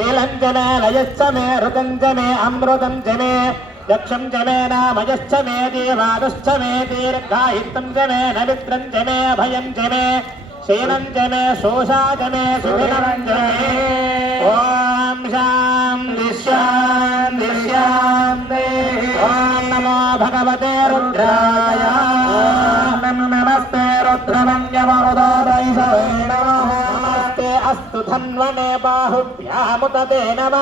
నీలం జనే లయశ్చ మే రుతం జనే అమృతం జనే దక్షం జనే నామయశ్చ మే దేవాదశ్చ మే దీర్ఘాయుత్తం జనే నవిత్రం జనే భయం జనే శీలం జనే శోషా జనే సుభిరం జనే ఓం శాం దిశ్యాం దిశ్యాం ఓం నమో భగవతే రుద్రాయ నమస్తే రుద్రమన్యవరుదోదైషవే ధన్వనే బాహుభ్యాముదే నమ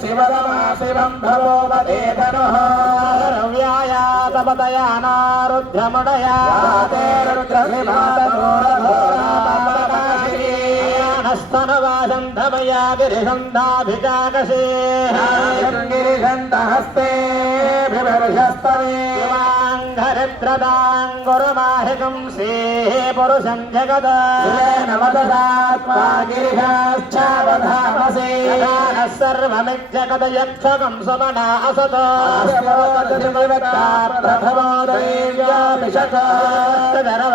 శివరమాశివం భవోదే ధనువ్యాయాతపదయానారుద్రముడయా రుద్రసిమాతోరధోరా धनुः रव्यायातपतया नारुद्रमुडया ते रुद्रशिलातनवासं धमया गिरिसन्धाभिजाकशे गिरिसन्धहस्ते ङ्घरिद्रदाङ्गुरुमाहिकं सेः पुरुषं जगद नवददात्मा गिरिशाश्चावधामसे सर्वमिज्जगद यक्षकं समना असत प्रथमोदयव्यापिषकर्वाञ्च भयं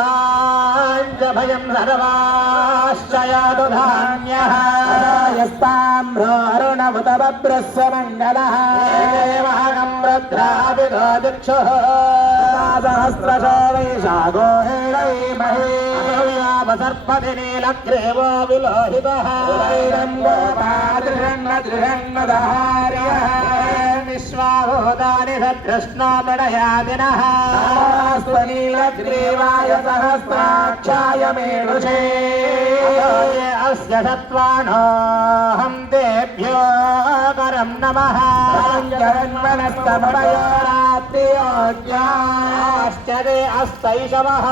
सर्वाश्च यातु धान्यः यस्ताम्रोरुणमुतभद्रस्य मङ्गलः देवागं रुद्राभिधो दिक्षुः सहस्रशो वैशागोहिणैमहे सर्पति नीलग्रेवो विलोहितः विश्वाभूतानि सदृष्णामणयादिनः नीलग्रीवाय सहस्राक्षाय मेणुषे अस्य सत्त्वानोऽहं तेभ्यो करं नमः जन्मनस्तमयोरात्रियोग्याश्च आश्चर्य अस्तैषवः।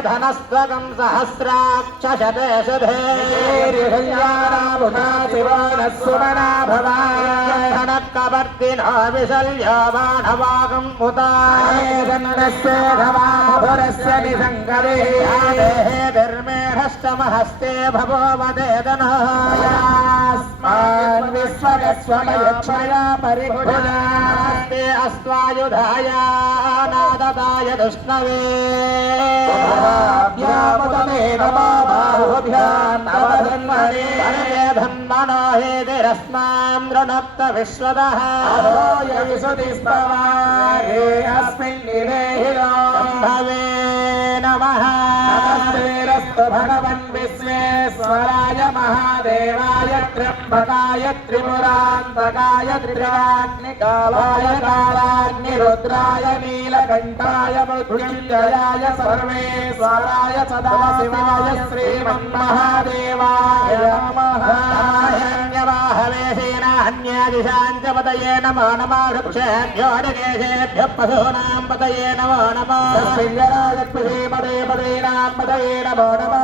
धनस्वगम् सहस्राक्षशतेशुधेरिहृयाराभुनाशिवानः भवानकवर्तिनो निसङ्गरे धर्मेणश्च महस्ते भवो वदेदनः। यास्मान् विश्वगस्वमयक्षया परिभुजास्ते अस्त्वायुधाय नाददाय दुष्णवे व्यापदमे नमो बाहुभ्याम् नवधन्वने धन्मनो हेतिरस्मान् नृणत्त विश्वदः यविशुतिस्तवारे अस्मिन् निवेहिनो भवे नमः नमस्तेरस्तु भगवन् विश्वेश्वराय महादेवाय त्र्यम्बकाय त्रिपुरान्तकाय त्रिवाग्निकालाय कालाग्निरुद्राय नीलकण्ठाय मृत्युञ्जयाय सर्वेश्वराय सदाशिवाय श्रीमन्महादेवाय नमः अन्यादिशाञ्चपतये नमो नमो वृक्षेभ्यो निकेशेभ्यः पशूनां पतये नमो नमः श्रीमदे पदीनां पतये नमो नमो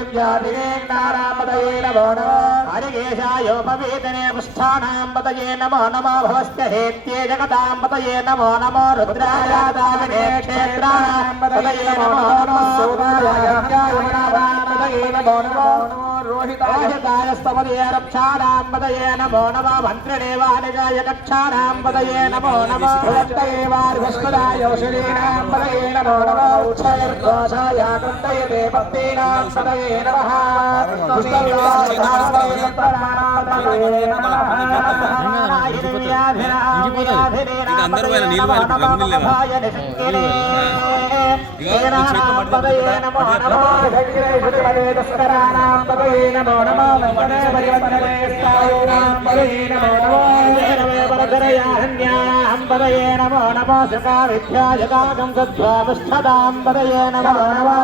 क्लोषाय विद्याधिकेन्द्राणां पतये नमो नमो हरिकेशायोपवेदने पृष्ठानां पतये नमो नमो भवस्य हेत्ये जगतां पतये नमो नमो रुद्रायादाविने क्षेत्राणां पतये नमो नमो క్షారాంబదయే నమో నమ మంత్రదేవానిగాయ కక్షారాంబదయే నమో నమదేవార్భస్పదాయోషిణాంబదయే నమో నమో ఉక్షయర్ఘోషాయ కృతయతే పత్రీణాం సదయే నమ. ఇది అందరూ వాళ్ళ నీళ్ళు వాళ్ళు రమ్ము లేవా పదయే నమో నమో పరకరయాహన్యాం పదయే నమో నమో సుఖా విద్యాయకాగం సద్వామిష్ఠదాం పదయే నమో నమో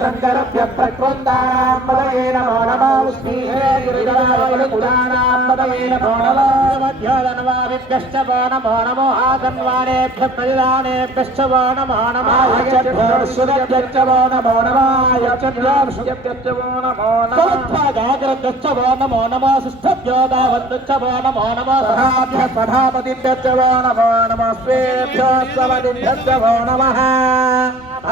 శంకరభ్య ప్రక్వందానాం పదయే నమో నమో విష్ణీహే గిరిజావళికులానాం పదయే నమో నమో మధ్యోదన్వాదిభ్యశ్చ వో నమో నమో ఆకన్వానేభ్య ప్రజానేభ్యశ్చ వో నమో నమో యచ్చభ్యోర్షుభ్యశ్చ వో నమో నమో యచ్చభ్యోర్షుభ్యశ్చ వో నమో నమో జాగ్రత్తశ్చ వో నమో నమో సుస్థభ్యో దావద్దుశ్చ వో నమో నమో సభాభ్య नमो नमस्वेभ्यो स्वदिभ्यो नमः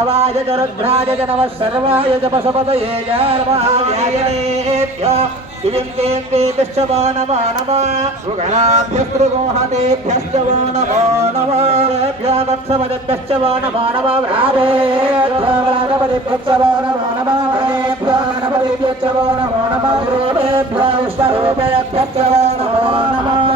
अवाय च रुद्राय च नमः सर्वाय च पशुपतये च नमःभ्यो दिविङ्गेन्द्रेभ्यश्च वो नमो नमः सुगणाभ्यस्तृगोहतेभ्यश्च वो नमो नमोभ्यो वत्सपदिभ्यश्च वो नमो नमः व्रावेभ्योभ्यश्च वो नमो नमः नमः नमो नमः रूपेभ्यश्च वो नमो नमः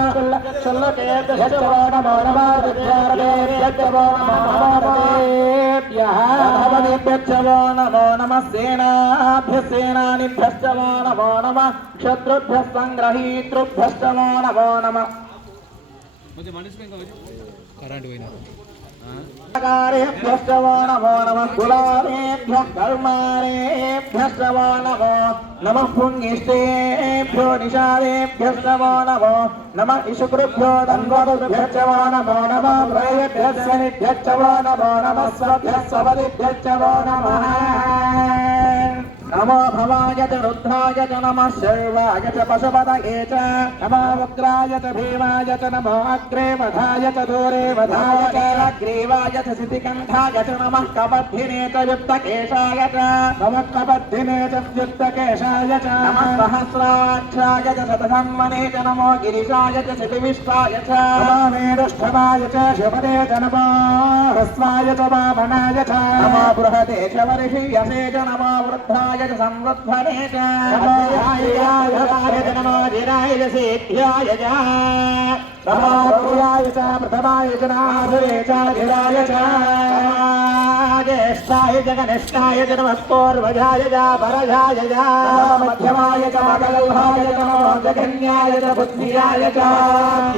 భవనిభ్యక్షవో నమో నమ. సేనాభ్యసేనానిభ్యశ్చవో నమో నమ క్షత్రుభ్య సంగ్రహీతృభ్యశ్చవో నమో నమ మనిషి కరెంట్ పోయినా. శ్రవో నమ గులాభ్య కర్మాణేభ్య శ్రవో నమో నమ పుణ్యిష్టేభ్యో నిషాదేభ్య శ్రవో నమో నమ ఇషుకృభ్యో నమ नमो भवाय च रुद्राय च नमः शर्वाय च पशुपतये च नमो उग्राय च भीमाय च नमो अग्रे वधाय च दूरे वधाय च ग्रीवाय च सितिकण्ठाय च नमः कबद्धिने च युक्तकेशाय च नमः कबद्धिने च युक्तकेशाय च नमः सहस्राक्षाय च शतधन्मने च नमो गिरिशाय च शितिविष्टाय च मेरुष्ठवाय च शिवदे च नमो ह्रस्वाय च वामनाय च नमो बृहते च वर्षीयसे च नमो वृद्धाय ధీరాయ సంవత్సరే నమోధిరాయసేభ్యాయ ప్రథమాయ జనాభురే చాయ చ ज्येष्ठाय च कनिष्ठाय च नमः पूर्वजाय च परजाय च नमो मध्यमाय च मकल्हाय च नमो जगन्याय च बुद्धियाय च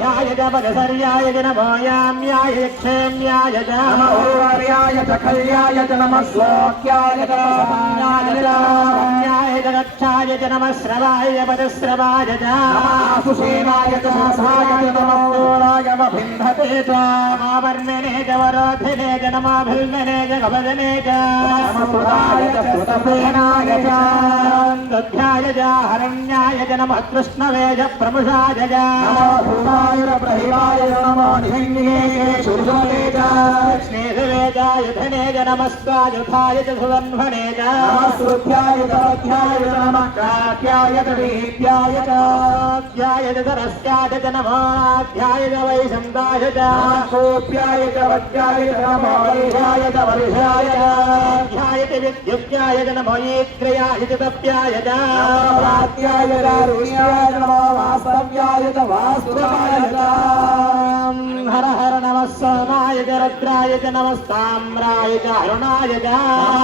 ध्याय च पदसर्याय च नमो याम्याय च क्षेम्याय च नमो ऊर्याय च खल्याय च नमः श्लोक्याय च समान्याय च रम्याय च गच्छाय च नमः श्रवाय पदश्रवाय च नमः सुषेणाय च सहसाय च नमः सूराय मभिन्धते च नमो वर्णने च वरोधिने च नमो भिल्मने च कवदने च नमः सुराय च दध्याय च हरण्याय च नमः कृष्णवे च प्रमुषाय च भूमाय प्रहिवाय नमो निहिन्ये सुरसोले च स्नेहवे च युधने च नमस्कायुधाय च सुवन्भने च नमः श्रुत्याय च नमः। काक्याय च वीत्याय च। ध्याय च सरस्याय च नमोध्याय च वैशन्दाय च। कोप्याय च वध्याय च नमो वर्षाय च ध्याय च विद्युत्याय च नमो ईद्रयाय च तप्याय च प्रात्याय च रुण्याय च नमो वास्तव्याय च वास्तवाय च हर हर नमः सोमाय च रुद्राय च नमस्ताम्राय च अरुणाय च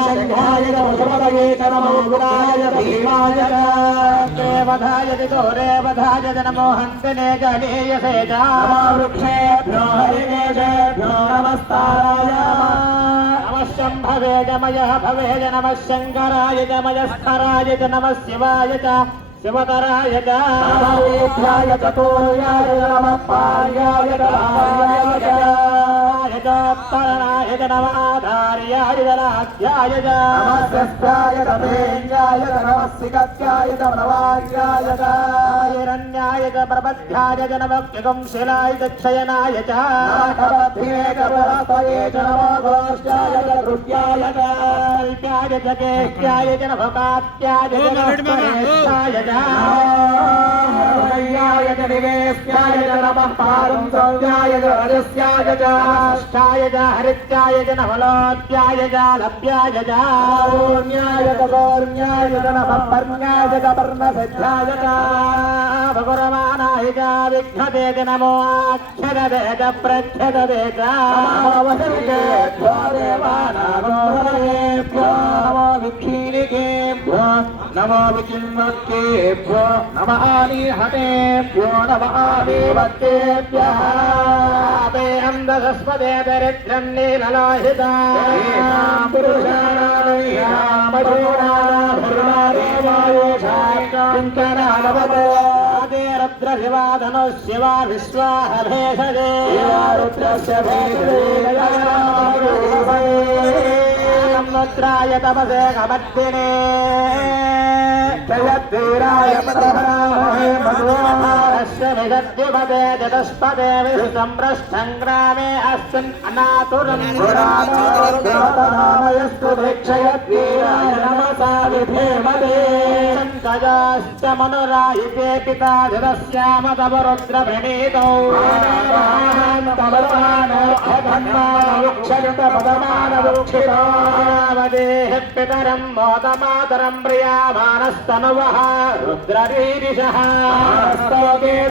शङ्खाय च वसुपतये च नमो गुणाय च भीमाय च देवधाय च गौरेवधाय च नमो हन्तने च नीयसे च नमो वृक्षेभ्यो हरिकेशेभ्यो नमस्ताराय नमः शम्भवे च मयः भवे च नमः शङ्कराय च मयस्कराय च नमः शिवाय च शिवतराय च नमोध्याय च तोयाय च नमः पार्याय च आर्याय च जगत्तरणाय च नमः आधार्याय च लाध्याय च नमस्यस्याय च तेजाय च नमः सिकत्याय च प्रवार्याय च हिरण्याय च प्रबध्याय च नमः किगंशिलाय च क्षयनाय च नमः च पुरस्तये च नमः घोष्याय च हृद्याय च अल्प्याय च केह्याय च नमः कात्याय च नमः परेशाय च हृदयाय च निवेश्याय च नमः पारुं सौर्याय च रजस्याय च ప్రతిష్టాయజ హరిత్యాయజ నవలోత్యాయజ లభ్యాయజ ఓన్యాయజ గోర్ణ్యాయజ నవర్ణాయజ వర్ణ సిద్ధాయజ భగవరమానాయజ విఘ్నదేజ నమోక్షర వేద ప్రక్షద వేద నమో విక్షీణికేభ్యో भगुरमाणाय च विघ्नते च नमो आख्यदते च प्रच्छदते च नमो देवानागोहरेभ्यो नमो विक्षीणिकेभ्यो नमो विचिन्वत्केभ्यो नम आलिहतेभ्यो नम आदिवत्तेभ्यः ते अन्धस्पदे दरिद्रं नीललाहिता క్షేమత్రాయ తపసే కమర్దినే జయద్వీరాయ మధురామహే మధురామహస్య నిగద్యుపదే జతస్పదే విష్ణుసంభ్రష్టం గ్రామే అస్మిన్ అనాతురం రాజాశ్చ మనురాయితే పితా జగశ్యామ తవ ప్రణీతౌ పితరం మోదమాతరం